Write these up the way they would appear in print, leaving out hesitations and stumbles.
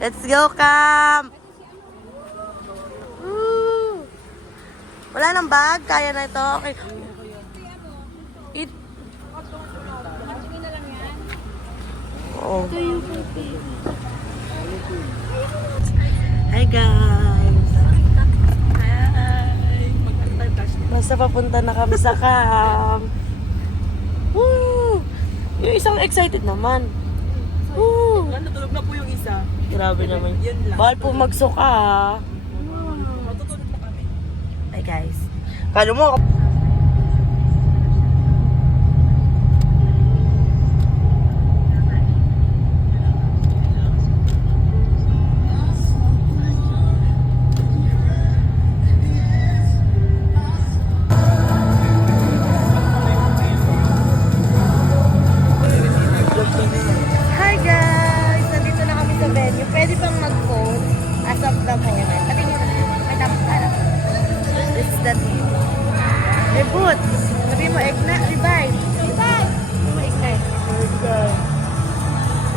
Let's go, Cam! Woo! Wala nang bag? Kaya na ito? Okay. Oh. Hi guys! Hi! Basta papunta na kami sa camp. Woo! Yung isang excited naman. Woo! Natulog na po yung isa. Grabe naman. Yun lang. Bawal po magsuka. Matutulog na kami. Hi guys. Kalo mo Hi guys! Nandito na kami sa venue. Pwede bang mag-phone as of the moment? Sabi niyo, may tapos na. This is the team. Reboot! Sabi mo, revive! Revive! Sabi mo, ignite.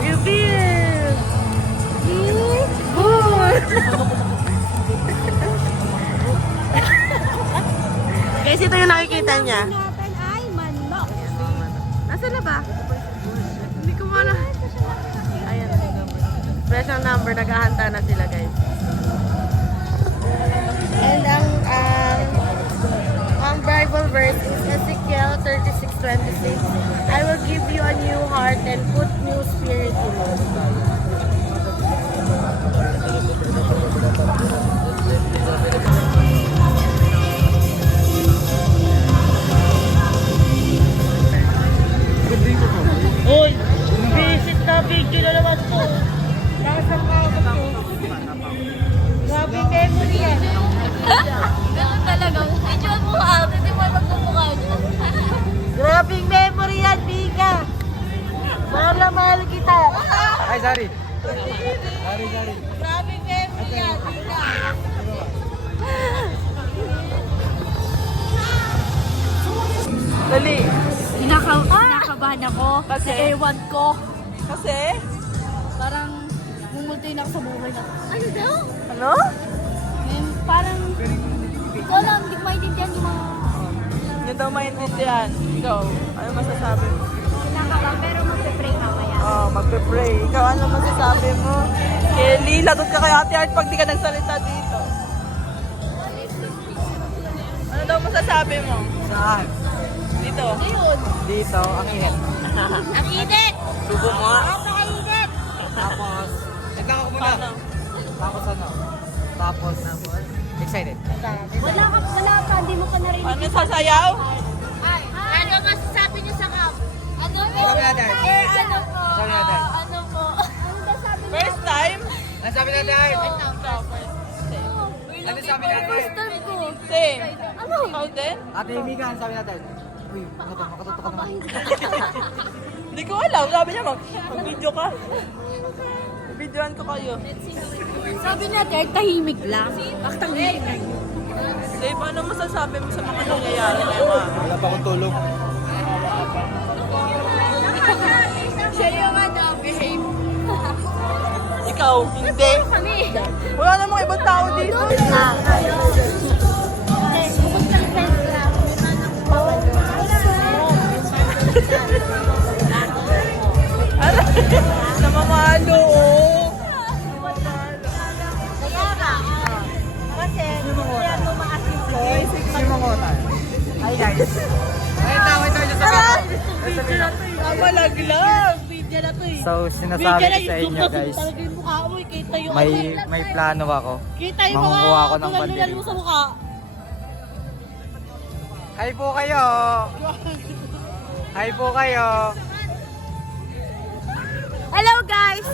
Reveal! Reboot! Guys, ito yung nakikita niya. Natin ay manok. Nasaan na ba? Hindi ko wala. Ayan. Fresh ang number. Naghahanta na sila, guys. And ang Bible verse is Ezekiel 36:26. I will give you a new heart and put new spirit in you. Uy! Visit na video na naman po. Nasa kama po. Grabe memory yan. Ganun talaga. Medyo ang mukha. Hindi mo magmumukha niya. Grabe memory yan, Bika. Mahal na mahal kita. Ay, sorry. Grabe memory yan, Bika. Dali. Nakabahan ako. Kasi? Sa ewan ko. Kasi? Parang mumulti na ako sa buhay na. Ano daw? Ano? Parang hindi ko alam. Hindi ko maintindihan yung mga... Hindi daw maintindihan. Ikaw, ano masasabi mo? Nakakabahan pero magpe-pray mamaya. Oh, magpe-pray. Ikaw, ano masasabi mo? Kelly, lagot ka kay Ate Art pag di ka nagsalita dito. Ano daw masasabi mo? Saan? Dito. Ayun. Dito, ang init. Ang init! Subo mo nga. Napaka-init! Tapos, nagkaka ko muna. Paano? Tapos ano? Tapos, excited. Wala ka. Hindi mo pa narinig. Ano sasayaw? Ay, ano masasabi niyo sa camp? Ano po? Sabi natin. Ano po? Sabi natin. Ano po? Ano ba sabi niyo? First time? Ano sabi natin? Uy, Ano sabi natin? First time ko. Same. Ano? Ikaw din? Ate Mikan, sabi natin. Uy, ano to? Makatuto ka naman. Hindi ko alam. Sabi niya mag-video ka. Videoan ko kayo. Sabi natin, tahimik lang. Tahimik lang. Dave, ano masasabi mo sa mga nangyayari ngayon? Wala pa akong tulog. Siya yung behave. Ikaw, hindi. Kami. Wala namang ibang tao dito. Namamalo, oh. Kasi, kaya tumaas yung voice. Sino mo ko tayo? Hi guys. Wait lang dyan sa baba. Video na to eh. Malaglag. Video na to eh. So, sinasabi ko sa inyo guys, Talaga yung mukha mo eh. Kita yung may plano ako. Kita yung mukha Mangunguha ako ng tulad pandilip. mo sa mukha. Hi po kayo! Hi po kayo! Hello guys!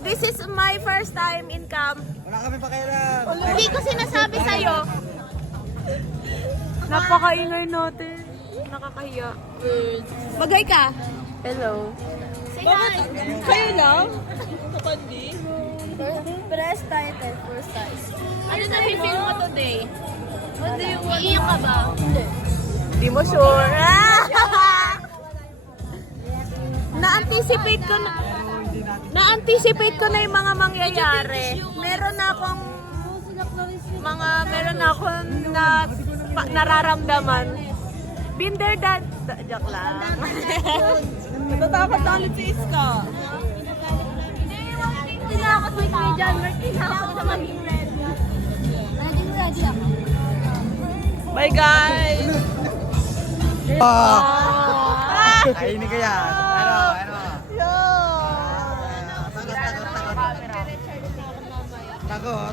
This is my first time in camp. Wala kami pakialam! Hindi ko sinasabi sa'yo. Napakaingay natin. Nakakahiya. Bagay ka. Hello. Say hi. Kayo lang? Kapandi? Press title, first time. Ano na feel mo today? What do you want? Iiyak ka ba? Hindi mo sure. Na-anticipate ko na. Hindi natin Na-anticipate ko na yung mga mangyayari. Meron na akong nararamdaman. Been there, dad. Joke lang. Natatakot na ulit si Iska. Hindi na ako sa kay John Mark. Hindi na ako sa maging ready. Ready ako. Bye, guys! Ay, ini kaya. Ano? Takot.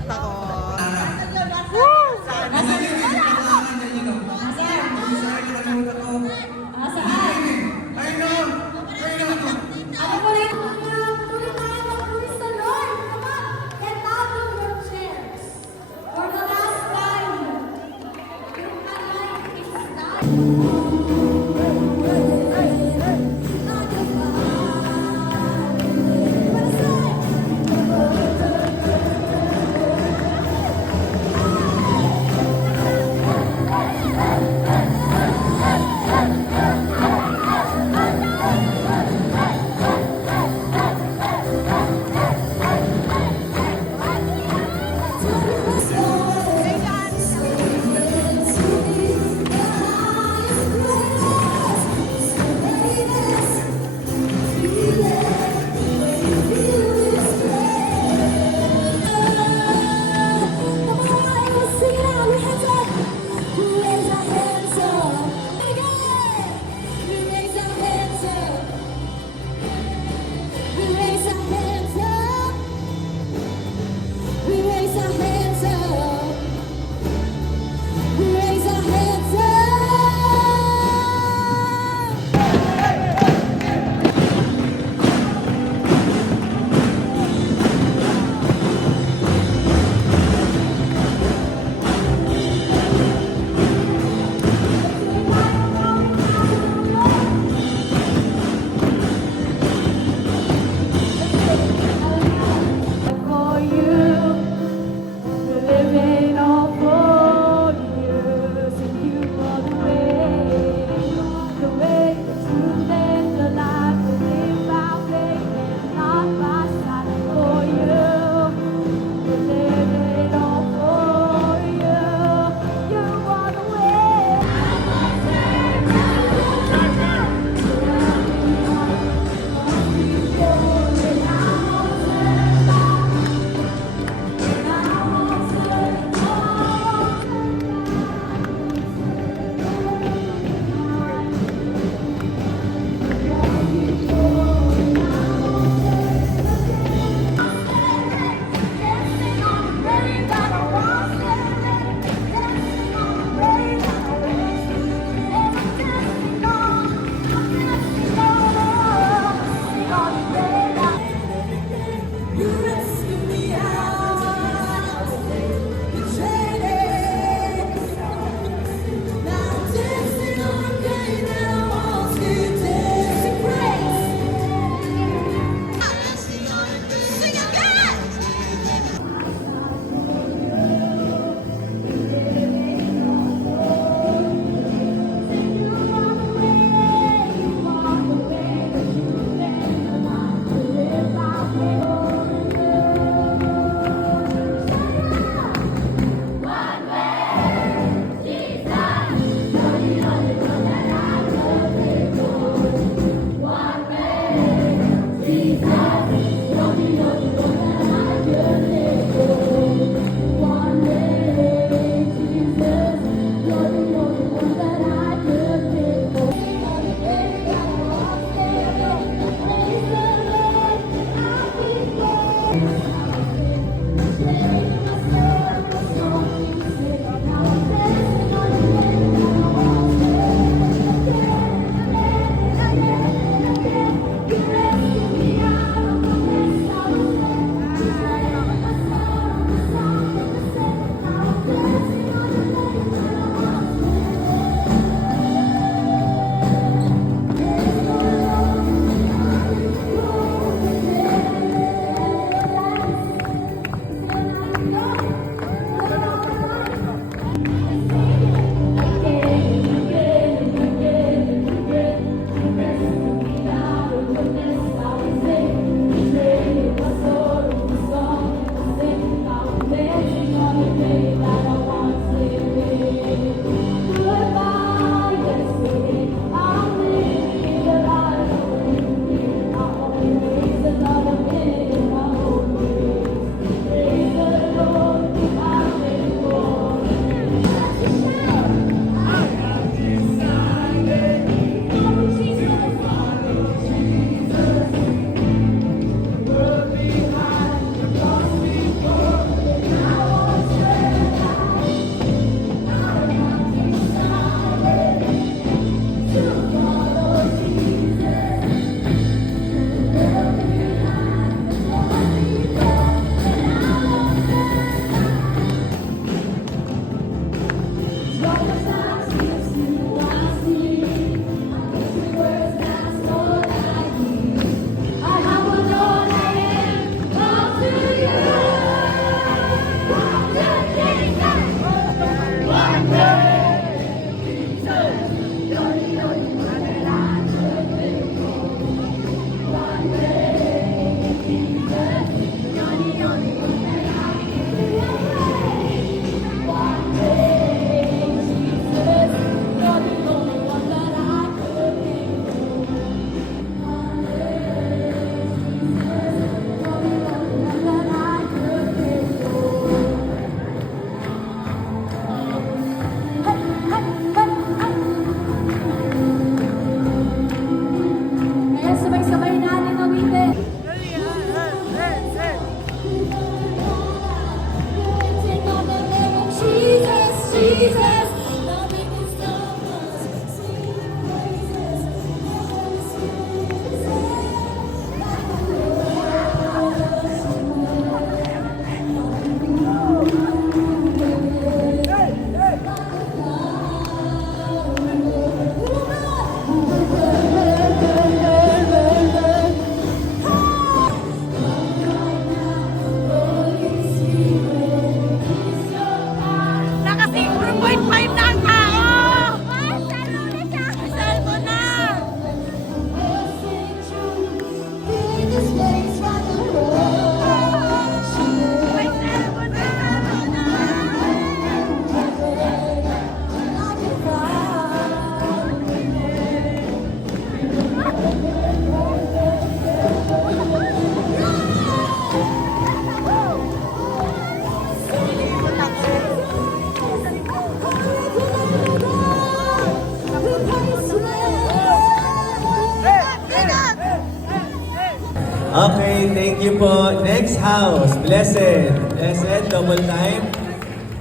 po. Next house. Blessed. Blessed, double time.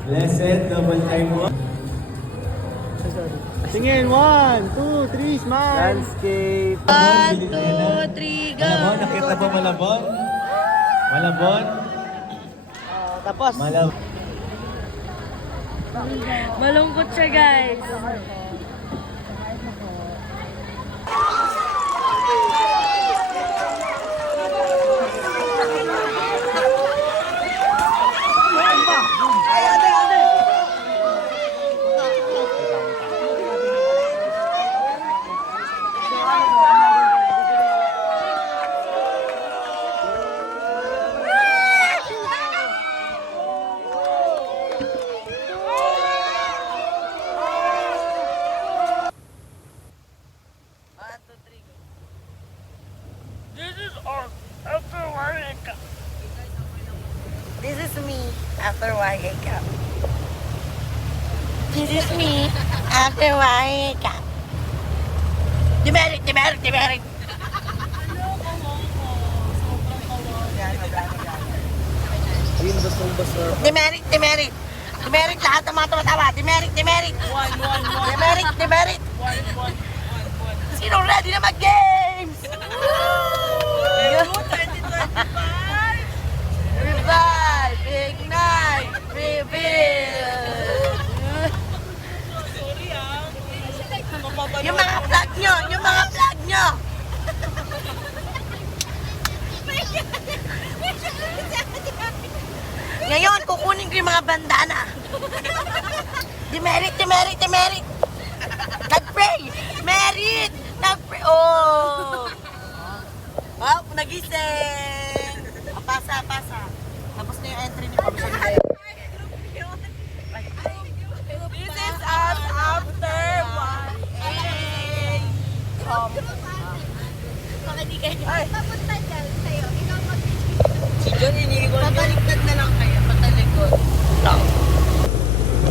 Blessed, double time po. Tingin, 1, 2, 3, smile. Landscape. 1, 2, 3, go! Malabon, nakita mo malabon? Malabon? Tapos. Malabon. Malungkot siya, guys. This is me after YA Cup. This is me after YA Cup. Demerit, demerit, demerit. Demerit, demerit. Demerit lahat ng mga tumatawa. Demerit, demerit. Demerit, demerit. Sino ready na mag-games? Revive, ignite, reveal. Yung mga flag nyo, yung mga flag nyo. Ngayon, kukunin ko yung mga bandana. Demerit, demerit, demerit. Nag-pray. Merit. Nag-pray. Oh. Oh, nagising. Pasa, pasa. Tapos na yung entry ni Papa. This is us after 1A. Papunta dyan sa'yo. Ikaw mag- Si John, iniiwan niya. Patalikod na lang kayo. Patalikod.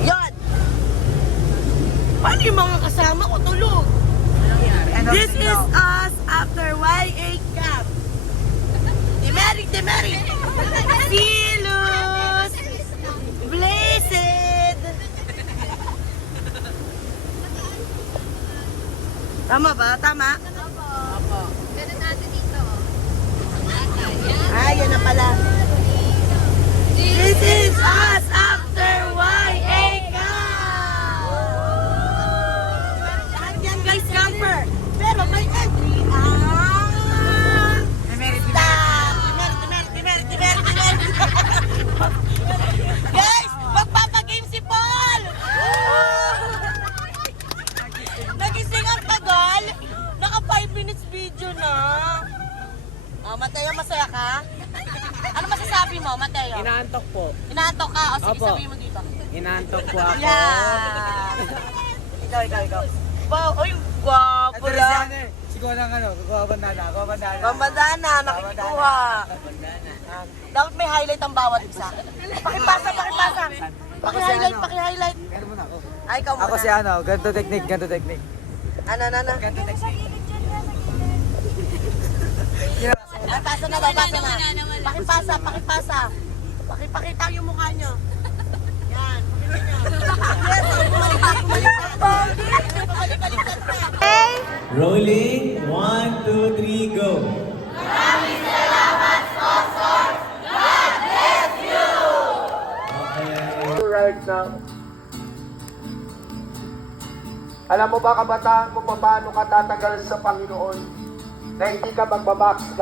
Yan! Paano yung mga kasama ko tulog? This is us after YA Camp. Demerit, demerit. Silus. Blessed. Tama ba? Tama? Ganun natin dito. Ah, yan na pala. This is us after YA Camp. Lahat yan guys, camper. Pero may entry ang... Demerit, demerit, demerit, demerit, demerit. Guys, magpapagame si Paul! Nagising ang tagal. Naka 5 minutes video na. Oh, Mateo, masaya ka? Ano masasabi mo, Mateo? Inaantok po. Inaantok ka? O sige, Opo. sabihin mo dito. Inaantok po ako. Yan! Ikaw. Wow, ay, gwapo lang. Siguro lang kukuha bandana. Pambandana, nakikuha. Dapat may highlight ang bawat isa. Pakipasa. Paki-highlight. Meron muna ako. Ay, ikaw muna. Ako si ganito technique. Ano? Ganito technique. Ay, pasa na. Pakipasa. Pakipakita yung mukha nyo. Yan. Rolling. 1, 2, 3, go. Right now. Alam mo ba kabataan kung paano ka tatagal sa Panginoon na hindi ka magbabackslide?